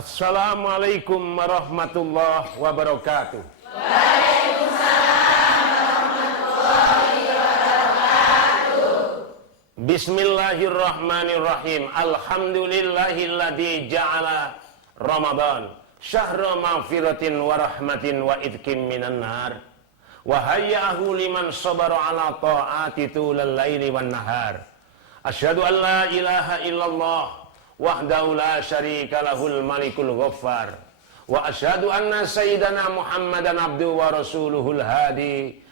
Assalamualaikum warahmatullahi wabarakatuh. Bismillahirrahmanirrahim. Alhamdulillahilladzi ja'ala Ramadan syahra maghfiratin wa rahmatin wa idkim minan nar wa hayya'ahu liman sabara ala ta'ati tulal laili wan nahar. Asyhadu an la ilaha illallah wahdahu la syarika lahul malikul ghaffar wa asyhadu anna sayyidana Muhammadan abduhu wa rasuluhul hadi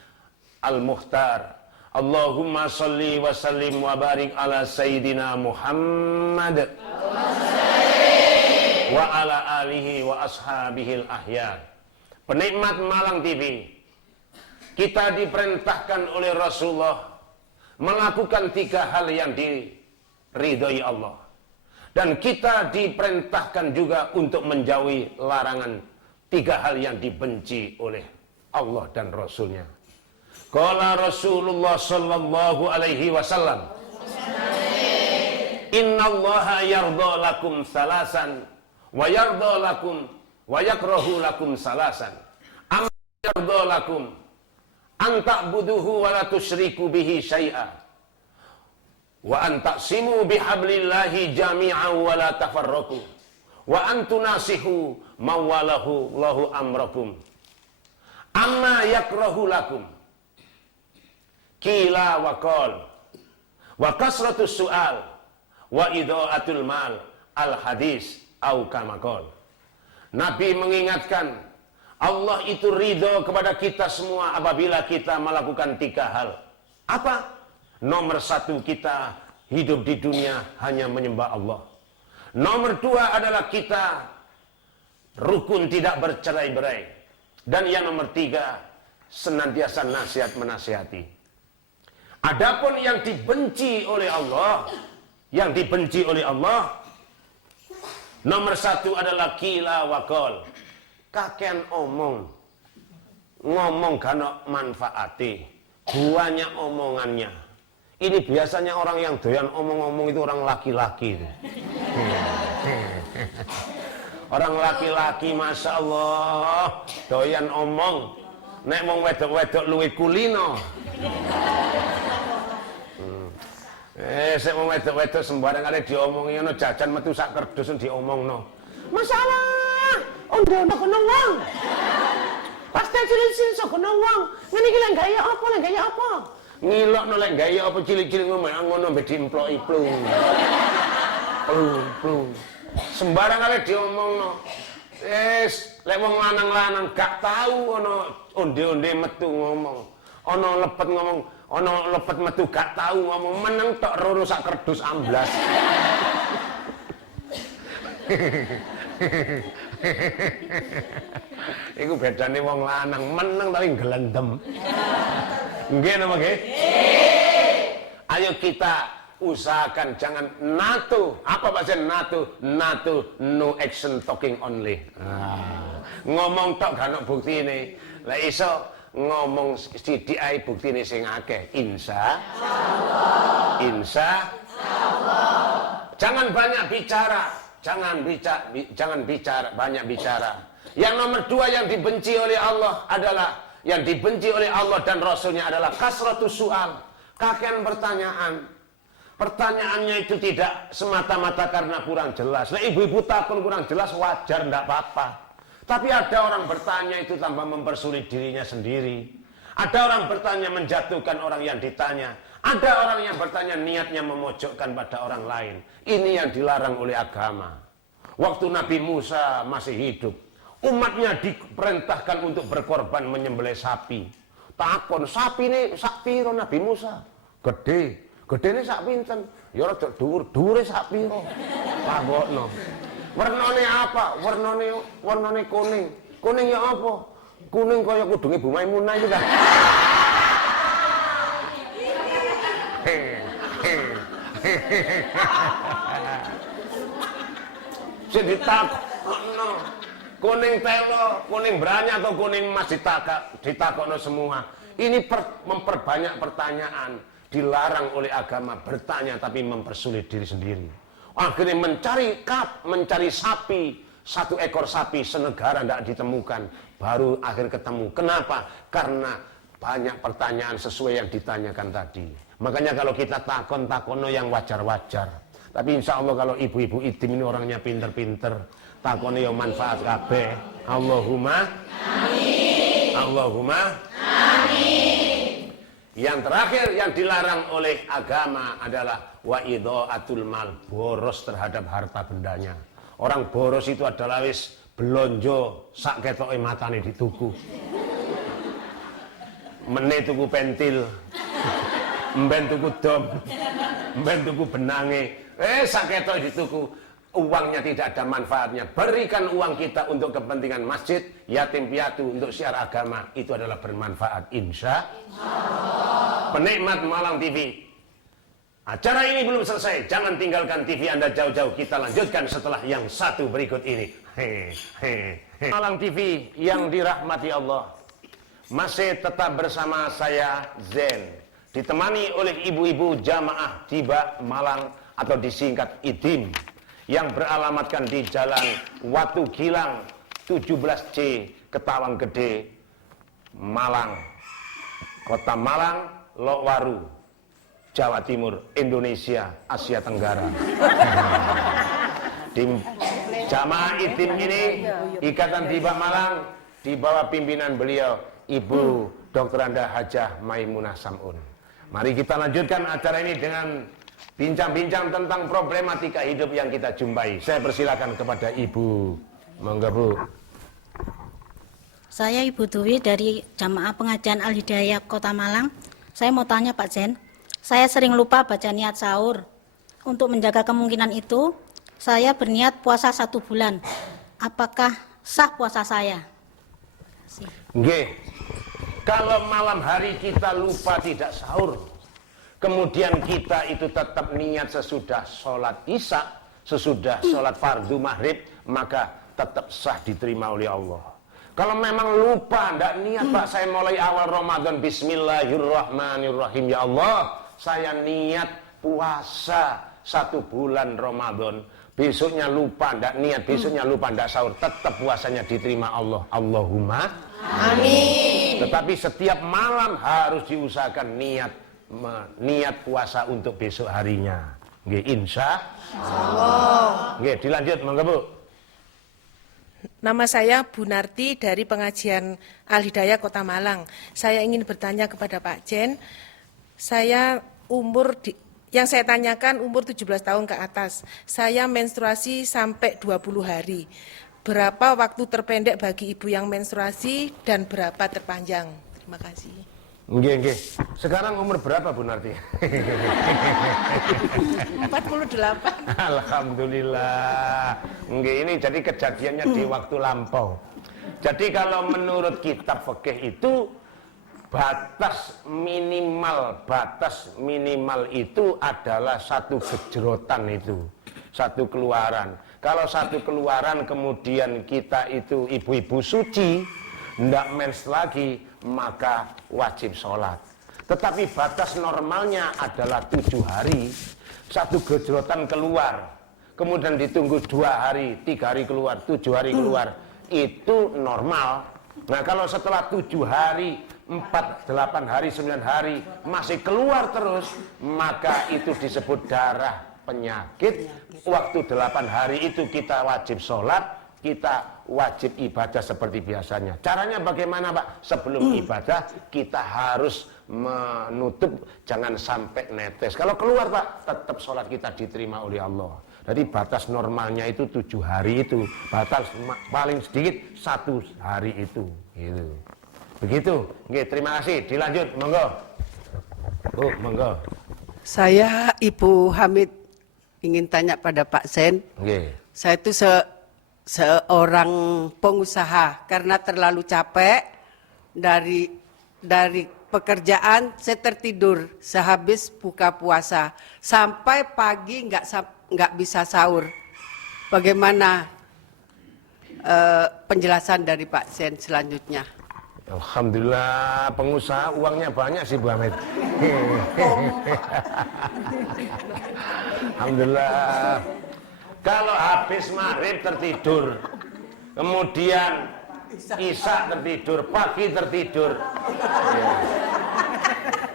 al-mukhtar. Allahumma salli wa sallim wa barik ala sayyidina Muhammad wa ala alihi wa ashabihil ahyar. Penikmat Malang TV, kita diperintahkan oleh Rasulullah melakukan 3 hal yang diridhoi Allah, dan kita diperintahkan juga untuk menjauhi larangan 3 hal yang dibenci oleh Allah dan Rasulnya. Qala Rasulullah sallallahu alaihi wasallam, innallaha yardha lakum salasan wa yardha lakum wa yakrahu lakum salasan. Am yardha lakum an ta'buduhu wa la tusyriku bihi syai'a wa an taqsimu bihablillahi jami'an wa la tafarraqu wa an tunasihu mawalahu Allahu amrakum. Amma yakrahu lakum qila wa qal wa kasratus su'al wa idha'atul mal al hadis au kama qal. Nabi mengingatkan, Allah itu ridho kepada kita semua apabila kita melakukan 3 hal. Apa? Nomor 1, kita hidup di dunia hanya menyembah Allah. Nomor 2 adalah kita rukun tidak bercerai-berai. Dan yang nomor 3, senantiasa nasihat menasihati. Adapun yang dibenci oleh Allah, nomor 1 adalah qila wa qal. Kakean ngomong gak manfaati, banyak omongannya. Ini biasanya orang yang doyan omong-omong itu orang laki-laki. Orang laki-laki Masya Allah doyan omong. Nek wong wedok-wedok luwih kulino. Sik wong wedok-wedok sembarang kali diomongi ngono, jajan metu sak kerdus diomongno. Masalah ondo-ondo kono wong. Pastel cilik-cilik sok kono wong. Ngene iki lek gaya apa? Ngilokno lek gaya apa cilik-cilik ngono mbek diimplok-implok. Plung. Sembarang kali diomongno. Lek wong lanang-lanang gak tahu ana onde-onde metu ngomong. Ana lepet ngomong, ana lepet metu gak tahu ngomong, meneng tok roro sak kerdus amblas. Iku bedane wong lanang, meneng tapi gelendem. Nggih napa nggih? Ayo kita usahakan jangan NATO. Apa bahasa NATO? NATO, no action talking only. Ngomong tok gak ono buktine. Lah iso ngomong sithik ae buktine sing akeh. Insya Allah. Jangan banyak bicara. Jangan banyak bicara. Yang nomor 2 yang dibenci oleh Allah dan Rasulnya adalah kasratus su'al. Kakean pertanyaan. Pertanyaannya itu tidak semata-mata karena kurang jelas. Nah, ibu-ibu takut kurang jelas wajar, tidak apa-apa. Tapi ada orang bertanya itu tanpa mempersulit dirinya sendiri. Ada orang bertanya menjatuhkan orang yang ditanya. Ada orang yang bertanya niatnya memojokkan pada orang lain. Ini yang dilarang oleh agama. Waktu Nabi Musa masih hidup, umatnya diperintahkan untuk berkorban menyembelih sapi. Takon, sapi ini sak piro Nabi Musa? Gede ini sak pinten? Ya rada dhuwur-dhuwure sak piro? Takokno. Warnane apa? Warnane kuning. Kuning ya apa? Kuning kaya kudunge Bu Maimunah itu kan. Sing ditakokno. Kuning telo, kuning branya atau kuning emas ditakokno semua. Ini memperbanyak pertanyaan. Dilarang oleh agama bertanya tapi mempersulit diri sendiri. Akhirnya mencari sapi 1 ekor sapi senegara tidak ditemukan, baru akhir ketemu. Kenapa? Karena banyak pertanyaan sesuai yang ditanyakan tadi. Makanya kalau kita takon yang wajar-wajar. Tapi insya Allah kalau ibu-ibu itim ini orangnya pinter-pinter, takon yang manfaat kabeh. Allahumma amin. Allahumma amin. Yang terakhir yang dilarang oleh agama adalah wa idha'atul mal, boros terhadap harta bendanya. Orang boros itu adalah wis belonjo sak ketoke matane dituku. Mene tuku pentil, mben tuku dom, mben tuku benange, sak ketoke dituku. Uangnya tidak ada manfaatnya. Berikan uang kita untuk kepentingan masjid, yatim piatu, untuk syiar agama, itu adalah bermanfaat, insya Allah. Penikmat Malang TV, acara ini belum selesai. Jangan tinggalkan TV Anda jauh-jauh. Kita lanjutkan setelah yang satu berikut ini. Malang TV yang dirahmati Allah, masih tetap bersama saya Zen, ditemani oleh ibu-ibu jamaah Tiba Malang atau disingkat IDIM, yang beralamatkan di Jalan Watu Gilang 17C, Ketawang Gede, Malang, Kota Malang, Lokwaru, Jawa Timur, Indonesia, Asia Tenggara. Di jamaah IDIM ini, Ikatan Tiba Malang, di bawah pimpinan beliau Ibu Dr. Anda Hajah Maimunah Sam'un. Mari kita lanjutkan acara ini dengan bincang-bincang tentang problematika hidup yang kita jumpai. Saya persilakan kepada Ibu. Monggo, Bu. Saya Ibu Dwi dari Jamaah Pengajian Al-Hidayah Kota Malang. Saya mau tanya Pak Zen, saya sering lupa baca niat sahur. Untuk menjaga kemungkinan itu, saya berniat puasa 1 bulan. Apakah sah puasa saya? Nggih. Kalau malam hari kita lupa tidak sahur, kemudian kita itu tetap niat sesudah sholat isya, sesudah sholat fardu maghrib, maka tetap sah diterima oleh Allah. Kalau memang lupa, tidak niat, Pak, saya mulai awal Ramadan, bismillahirrahmanirrahim, ya Allah, saya niat puasa 1 bulan Ramadan. Besoknya lupa, tidak niat, besoknya lupa, tidak sahur, tetap puasanya diterima Allah. Allahumma amin. Tetapi setiap malam harus diusahakan niat puasa untuk besok harinya. Nggih, insya Allah. Nggih, dilanjut, monggo, Bu. Nama saya Bu Narti dari Pengajian Al-Hidayah Kota Malang. Saya ingin bertanya kepada Pak Jen, yang saya tanyakan umur 17 tahun ke atas. Saya menstruasi sampai 20 hari. Berapa waktu terpendek bagi ibu yang menstruasi dan berapa terpanjang? Terima kasih. Nggih. Sekarang umur berapa, Bu Narti? 48. Alhamdulillah. Nggih, ini jadi kejadiannya di waktu lampau. Jadi kalau menurut kitab fikih itu batas minimal itu adalah 1 gejrotan itu, 1 keluaran. Kalau 1 keluaran kemudian kita itu ibu-ibu suci, tidak mens lagi, maka wajib sholat. Tetapi batas normalnya adalah 7 hari, 1 gejrotan keluar, kemudian ditunggu 2 hari, 3 hari keluar, 7 hari keluar, itu normal. Nah kalau setelah 7 hari, 4, 8 hari, 9 hari masih keluar terus, maka itu disebut darah penyakit. Waktu 8 hari itu kita wajib sholat, kita wajib ibadah seperti biasanya. Caranya bagaimana, Pak? Sebelum ibadah kita harus menutup, jangan sampai netes. Kalau keluar, Pak, tetap sholat kita diterima oleh Allah. Jadi batas normalnya itu 7 hari itu, batas paling sedikit 1 hari itu, gitu. Begitu. Oke, terima kasih. Dilanjut, monggo. Bu, monggo. Saya Ibu Hamid ingin tanya pada Pak Zen. Oke. Saya itu seorang pengusaha karena terlalu capek dari pekerjaan, saya tertidur sehabis buka puasa sampai pagi nggak bisa sahur. Bagaimana penjelasan dari Pak Zen selanjutnya? Alhamdulillah, pengusaha uangnya banyak sih, Bu Hamid. Alhamdulillah. Kalau habis maghrib tertidur, kemudian Isya tertidur, pagi tertidur. Ya.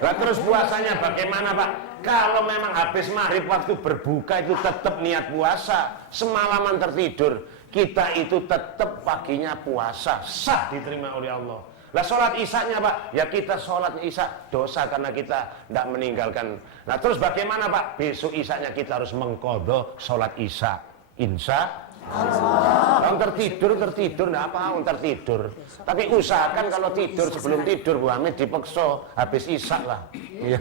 Lah terus puasanya bagaimana Pak? Kalau memang habis maghrib waktu berbuka itu tetap niat puasa, semalaman tertidur, kita itu tetap paginya puasa, sah diterima oleh Allah. Lah sholat Isyanya Pak, ya kita sholat Isya dosa karena kita tidak meninggalkan. Nah terus bagaimana Pak? Besok Isyanya kita harus mengqadha sholat Isya. Insya Allah. Tertidur enggak apa, tertidur. Tapi usahakan kalau tidur sebelum tidur Bu Hamid dipeksa habis Isya lah. Iya.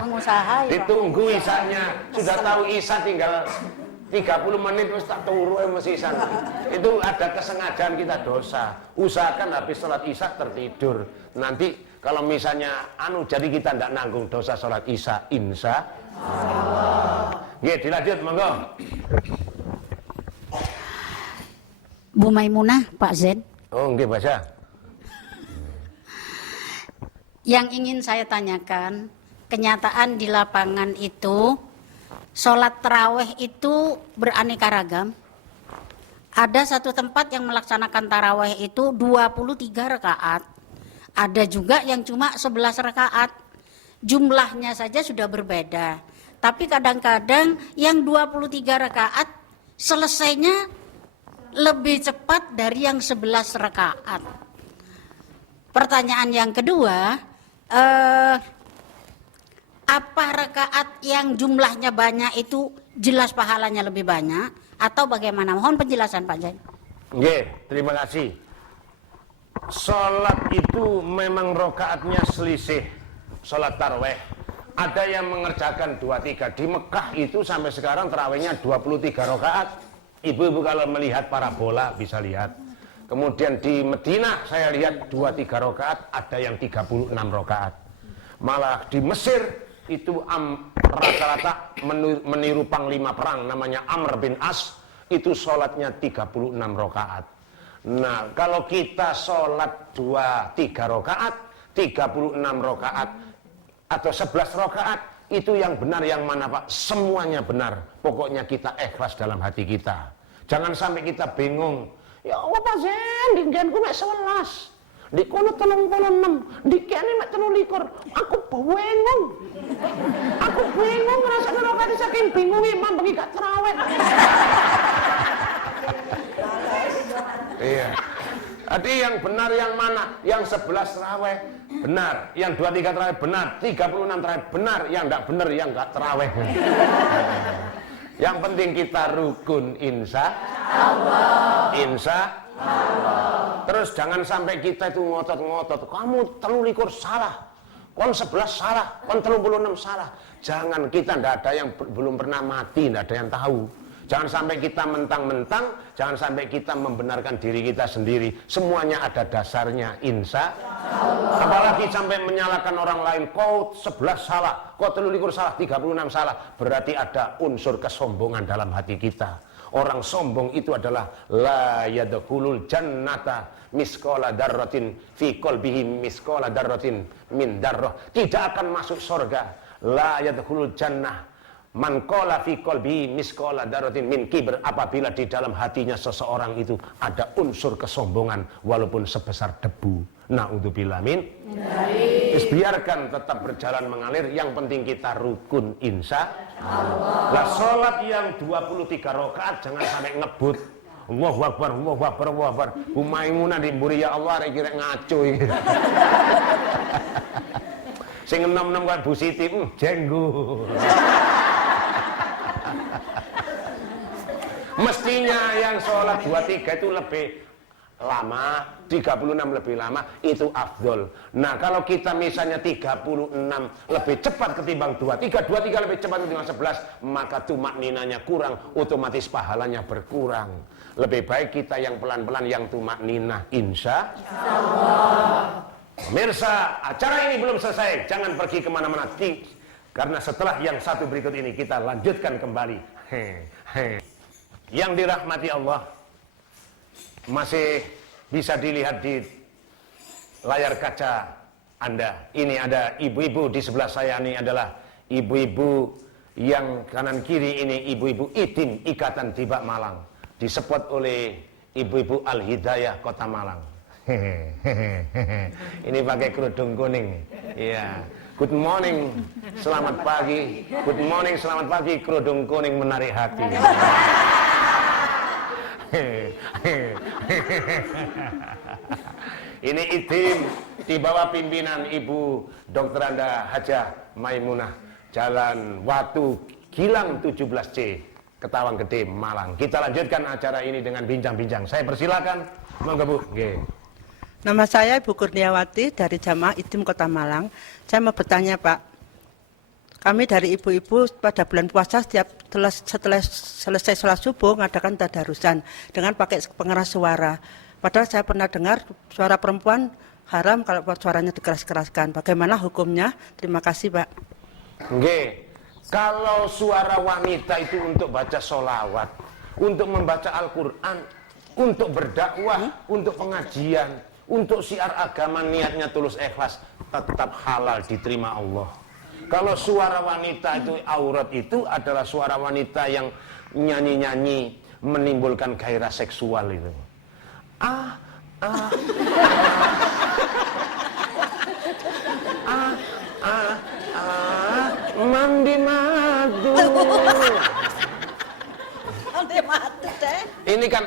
Pengusaha ya. Ditunggu Isyanya, sudah tahu Isya tinggal 30 menit wis tak turu mesti Isya. Itu ada kesengajaan kita dosa. Usahakan habis sholat Isya tertidur. Nanti kalau misalnya jadi kita tidak nanggung dosa sholat Isya, insya Allah. Ya, dilanjut monggo. Bu Maimunah, Pak Zen. Oh, nggih, baca. Yang ingin saya tanyakan, kenyataan di lapangan itu sholat taraweh itu beraneka ragam. Ada satu tempat yang melaksanakan taraweh itu 23 rakaat. Ada juga yang cuma 11 rakaat. Jumlahnya saja sudah berbeda. Tapi kadang-kadang yang 23 rakaat selesainya lebih cepat dari yang 11 rakaat. Pertanyaan yang kedua, apa rakaat yang jumlahnya banyak itu jelas pahalanya lebih banyak atau bagaimana? Mohon penjelasan Pak Zain. Nggih, terima kasih. Salat itu memang rakaatnya selisih salat tarawih. Ada yang mengerjakan 23 di Mekah itu sampai sekarang tarawihnya 23 rakaat. Ibu-ibu kalau melihat parabola bisa lihat. Kemudian di Madinah saya lihat 23 rakaat, ada yang 36 rakaat. Malah di Mesir itu rata-rata meniru panglima perang namanya Amr bin As, itu sholatnya 36 rakaat. Nah kalau kita sholat 23 rakaat, 36 rakaat atau 11 rakaat, itu yang benar yang mana Pak? Semuanya benar. Pokoknya kita ikhlas dalam hati kita. Jangan sampai kita bingung. Ya Allah Pak Zen, di genku mek 11. Di kono 36, di kene mek 23. Aku bingung. Aku bingung ngrasakno rakaat saking bingung imam bengi gak tarawih. Iya. Jadi yang benar yang mana? Yang 11 tarawih benar, yang 23 tarawih benar, 36 tarawih benar, yang enggak benar yang enggak tarawih. Yang penting kita rukun insya Allah. Insya Allah. Terus jangan sampai kita itu ngotot-ngotot. Kamu 23 salah, kon 11 salah, kon 36 salah. Jangan, kita tidak ada yang belum pernah mati, tidak ada yang tahu. Jangan sampai kita mentang-mentang, jangan sampai kita membenarkan diri kita sendiri. Semuanya ada dasarnya, insya Allah. Apalagi sampai menyalahkan orang lain. Kau 11 salah, kau 23 salah, 36 salah. Berarti ada unsur kesombongan dalam hati kita. Orang sombong itu adalah la yadkhulul jannata misqala darratin fi qalbihi misqala darratin min darrah. Tidak akan masuk surga. La yadkhulul jannah man qala fi qalbi misqala darratin min kibr, apabila di dalam hatinya seseorang itu ada unsur kesombongan walaupun sebesar debu. Naudzubillah min. Biarkan tetap berjalan mengalir, yang penting kita rukun insya Allah. Lah salat yang 23 rakaat jangan sampai ngebut. Allahu Akbar, Allahu Akbar, Allahu Akbar. Bu Maimunah di mburi ya Allah rek kira ngaco iki. Sing enom-enom kaya Bu Siti, jenggo. Mestinya yang sholat 23 itu lebih lama, 36 lebih lama, itu afdol. Nah kalau kita misalnya 36 lebih cepat ketimbang 23 lebih cepat ketimbang 11, maka tumak ninanya kurang, otomatis pahalanya berkurang. Lebih baik kita yang pelan-pelan, yang tumak nina, insya Allah. Pemirsa, acara ini belum selesai, jangan pergi kemana-mana, karena setelah yang satu berikut ini kita lanjutkan kembali. Yang dirahmati Allah, masih bisa dilihat di layar kaca Anda. Ini ada ibu-ibu di sebelah saya, ini adalah ibu-ibu yang kanan kiri ini ibu-ibu ITIM, Ikatan Tibak Malang. disepot oleh ibu-ibu Al-Hidayah Kota Malang. Ini pakai kerudung kuning. Iya. Good morning, selamat pagi. Good morning, selamat pagi. Kerudung kuning menarik hati. Ini IDIM di bawah pimpinan Ibu Dr. Anda Hajah Maimunah, Jalan Watu Gilang 17C, Ketawang Gede, Malang. Kita lanjutkan acara ini dengan bincang-bincang. Saya persilakan, monggo Bu. Nggih. Nama saya Ibu Kurniawati dari Jamaah IDIM Kota Malang. Saya mau bertanya Pak, kami dari ibu-ibu pada bulan puasa setelah selesai sholat subuh mengadakan tadarusan dengan pakai pengeras suara. Padahal saya pernah dengar suara perempuan haram kalau suaranya dikeras-keraskan. Bagaimana hukumnya? Terima kasih Pak. Nggih. Kalau suara wanita itu untuk baca sholawat, untuk membaca Al-Quran, untuk berdakwah, untuk pengajian, untuk syiar agama, niatnya tulus ikhlas, tetap halal diterima Allah. Kalau suara wanita itu aurat, itu adalah suara wanita yang nyanyi-nyanyi menimbulkan gairah seksual itu. Mandi madu. Mandi madu deh. Ini kan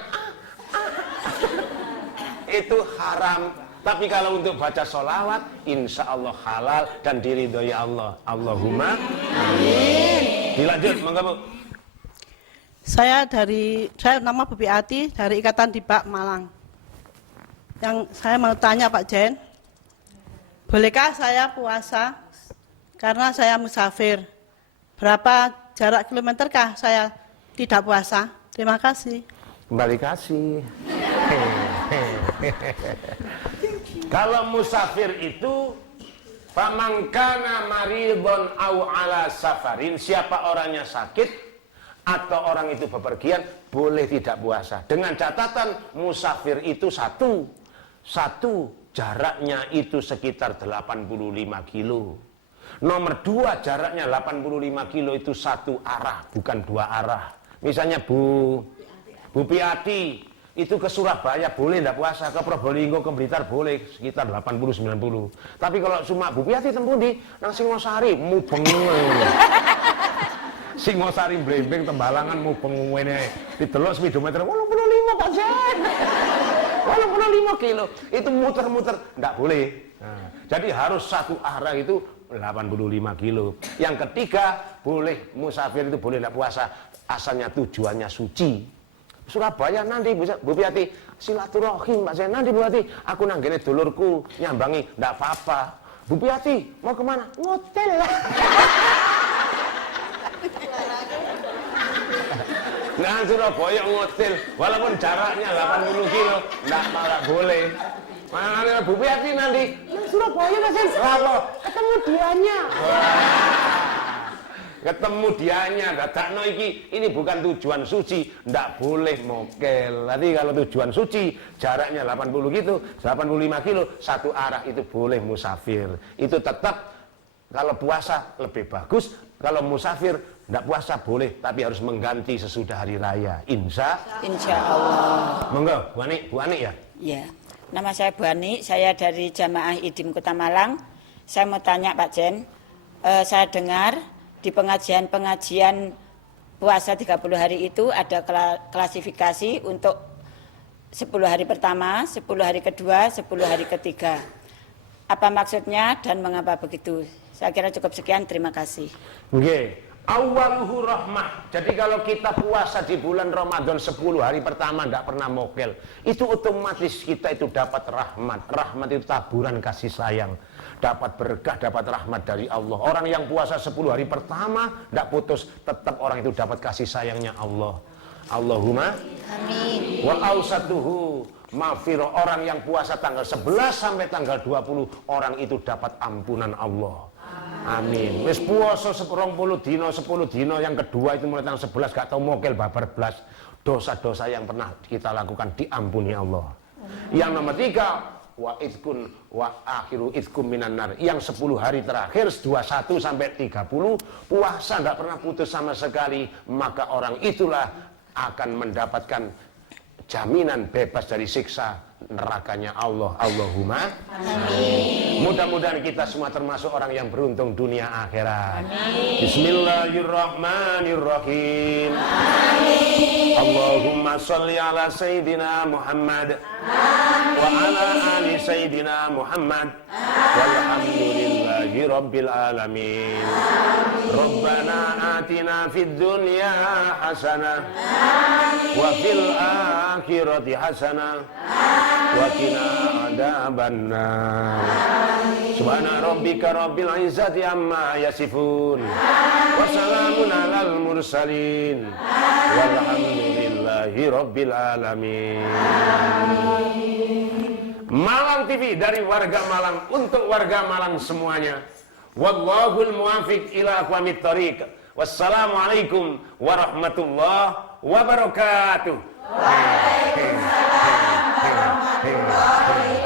itu haram. Tapi kalau untuk baca sholawat, insya Allah halal dan diridhoi Allah. Allahumma amin. Dilanjut, monggo Bu. Saya nama Bu Piati dari Ikatan Dibak Malang. Yang saya mau tanya Pak Jen, bolehkah saya puasa karena saya musafir? Berapa jarak kilometerkah saya tidak puasa? Terima kasih. Kembali kasih. Kalau musafir itu pamangkana maridon au ala safarin, siapa orangnya sakit atau orang itu bepergian boleh tidak puasa. Dengan catatan musafir itu satu jaraknya itu sekitar 85 kilo. Nomor 2 jaraknya 85 kilo itu satu arah, bukan 2 arah. Misalnya Bu Piati itu ke Surabaya boleh tidak puasa, ke Probolinggo, ke Blitar boleh sekitar 80-90. Tapi kalau cuma Bu Piati tempuh di nang Singosari mubeng. Singosari Brembeng Tembalangan mubeng ngene didelok speedometer 85 Pak Jen. 85 kilo itu muter-muter tidak boleh. Nah, jadi harus satu arah itu 85 kilo. Yang ketiga, boleh musafir itu boleh tidak puasa asalnya tujuannya suci. Surabaya nanti Bu Piati silaturahim Pak Jen, nanti Bu Piati aku nanggene dulurku nyambangi, tidak apa-apa. Bu Piati mau kemana? Ngotel lah. Nah Surabaya ngotel walaupun jaraknya 80 kilo tidak malah boleh. Mana Bu Piati nanti Surabaya Pak Jen, ketemu dianya. Ketemu dianya, dadakno iki ini bukan tujuan suci, ndak boleh mokel. Nanti kalau tujuan suci jaraknya 80 gitu, 85 kilo satu arah itu boleh musafir. Itu tetap kalau puasa lebih bagus, kalau musafir ndak puasa boleh, tapi harus mengganti sesudah hari raya. Insya Allah. Monggo, Bu Ani ya. Ya, nama saya Bu Ani, saya dari Jamaah IDIM Kota Malang. Saya mau tanya Pak Jen, saya dengar di pengajian puasa 30 hari itu ada klasifikasi untuk 10 hari pertama, 10 hari kedua, 10 hari ketiga. Apa maksudnya dan mengapa begitu? Saya kira cukup sekian, terima kasih. Nggih. Awaluhu rahmah. Jadi kalau kita puasa di bulan Ramadan 10 hari pertama tidak pernah mokel, itu otomatis kita itu dapat rahmat. Rahmat itu taburan kasih sayang. Dapat berkah, dapat rahmat dari Allah. Orang yang puasa 10 hari pertama tidak putus, tetap orang itu dapat kasih sayangnya Allah. Allahumma amin. Wa ausatuhu maghfirah. Orang yang puasa tanggal 11 sampai tanggal 20, orang itu dapat ampunan Allah. Amin. Wis puasa 20 dino, 10 dino yang kedua itu mulai tanggal 11 gak tau mokel babar blas. Dosa-dosa yang pernah kita lakukan diampuni Allah. Yang nomor 3, wa idkun wa akhiru idkum minan nar. Yang 10 hari terakhir 21 sampai 30 puasa enggak pernah putus sama sekali, maka orang itulah akan mendapatkan jaminan bebas dari siksa nerakanya Allah. Allahumma amin. Mudah-mudahan kita semua termasuk orang yang beruntung dunia akhirat. Amin. Bismillahirrahmanirrahim. Amin. Allahumma sholli ala Sayyidina Muhammad wa ala ali Sayyidina Muhammad walhamdulillahi rabbil alamin. Rabbana atina fid dunya hasanah wa fil akhirati hasanah wa qina adzabannar. Subhana rabbika rabbil izzati amma yasifun wa salamun alal mursalin walhamdulillahi rabbil alamin. Malang TV dari warga Malang untuk warga Malang semuanya. Wallahul muwafiq ila aqwamit thoriq. Wassalamualaikum warahmatullahi wabarakatuh. Waalaikumsalam warahmatullahi wabarakatuh.